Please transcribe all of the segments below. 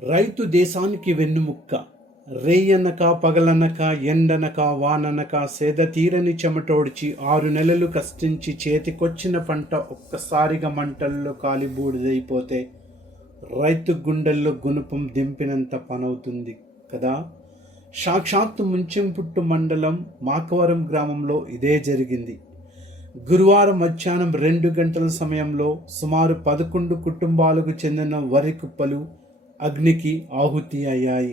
రైతు దేశానికి వెన్నుముక్క. రేయనక పగలనక ఎండనక వాననక సేద తీరని చెమటోడ్చి 6 నెలలు కష్టించి చేతికొచ్చిన పంట ఒక్కసారిగా మంటల్లో కాలి బూడిదైపోతే రైతు గుండెల్లో గుణపం దింపినంత పనవుతుంది కదా. సాక్షాత్తు ముంచెంపుట్టు మండలం మాకవరం గ్రామంలో ఇదే జరిగింది. గురువారం మధ్యాహ్నం 2 గంటల సమయంలో సుమారు 11 కుటుంబాలకు చెందిన వరి కుప్పలు అగ్నికి ఆహుతి అయ్యాయి.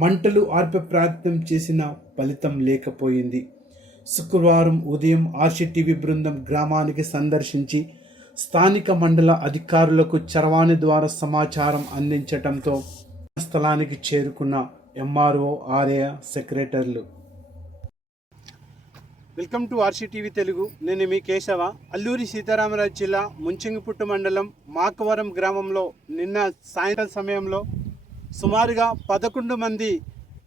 మంటలు ఆర్పే ప్రయత్నం చేసిన ఫలితం లేకపోయింది. శుక్రవారం ఉదయం ఆర్సీటీవీ బృందం గ్రామానికి సందర్శించి స్థానిక మండల అధికారులకు చరవాణి ద్వారా సమాచారం అందించడంతో స్థలానికి చేరుకున్న ఎంఆర్ఓ, ఆర్ఏ, సెక్రటరీలు. Welcome to RCTV Telugu. నేను మీ కేశవ. అల్లూరి సీతారామరాజు జిల్లా ముంచెంగిపుట్టు మండలం మాకవరం గ్రామంలో నిన్న సాయంత్రం సమయంలో సుమారుగా 11 మంది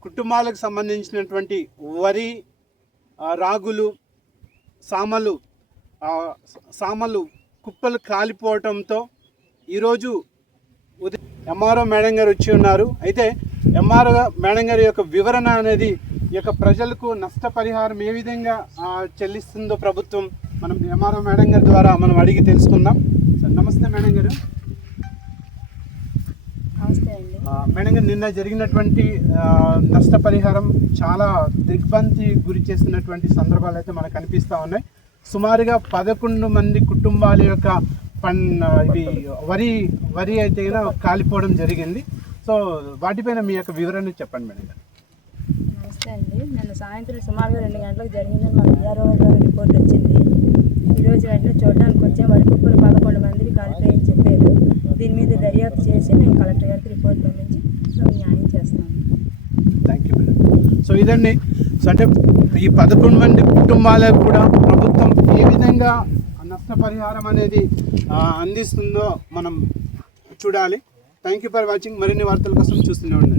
కుటుంబాలకు సంబంధించినటువంటి వరి, రాగులు, సామలు కుప్పలు కాలిపోవటంతో ఈరోజు ఉదయం ఎంఆర్ఓ మేడం గారు వచ్చి ఉన్నారు. అయితే ఎంఆర్ఓ మేడం గారి యొక్క వివరణ అనేది ఈ యొక్క ప్రజలకు నష్టపరిహారం ఏ విధంగా చెల్లిస్తుందో ప్రభుత్వం మనం ఎంఆర్ఓ మేడం గారి ద్వారా మనం అడిగి తెలుసుకుందాం. సార్ నమస్తే మేడం గారు. నమస్తే అండి. మేడం గారు, నిన్న జరిగినటువంటి నష్టపరిహారం చాలా దిగ్భ్రాంతి గురి చేస్తున్నటువంటి సందర్భాలు అయితే మనకు కనిపిస్తూ ఉన్నాయి. సుమారుగా 11 మంది కుటుంబాల యొక్క ఇది వరి అయితే కాలిపోవడం జరిగింది. సో వాటిపైన మీ యొక్క వివరణ చెప్పండి మేడం గారు. నమస్తే అండి. నిన్న సాయంత్రం సుమారుగా 2 గంటలకు జరిగిందని మా విఆర్ఓ గారు రిపోర్ట్ వచ్చింది. ఈరోజు వెంటనే చూడడానికి వచ్చే వరి కుప్పలు 11 మందికి కాలిపోయని చెప్పారు. దీని మీద దర్యాప్తు చేసి మేము కలెక్టర్ గారికి రిపోర్ట్ పంపించి న్యాయం చేస్తాము. Thank you madam. సో ఇదండి. సో అంటే ఈ 11 మంది కుటుంబాలకు కూడా ప్రభుత్వం ఏ విధంగా నష్టపరిహారం అనేది అందిస్తుందో మనం చూడాలి. Thank you for watching. మరిన్ని వార్తల కోసం చూస్తూనే ఉండండి.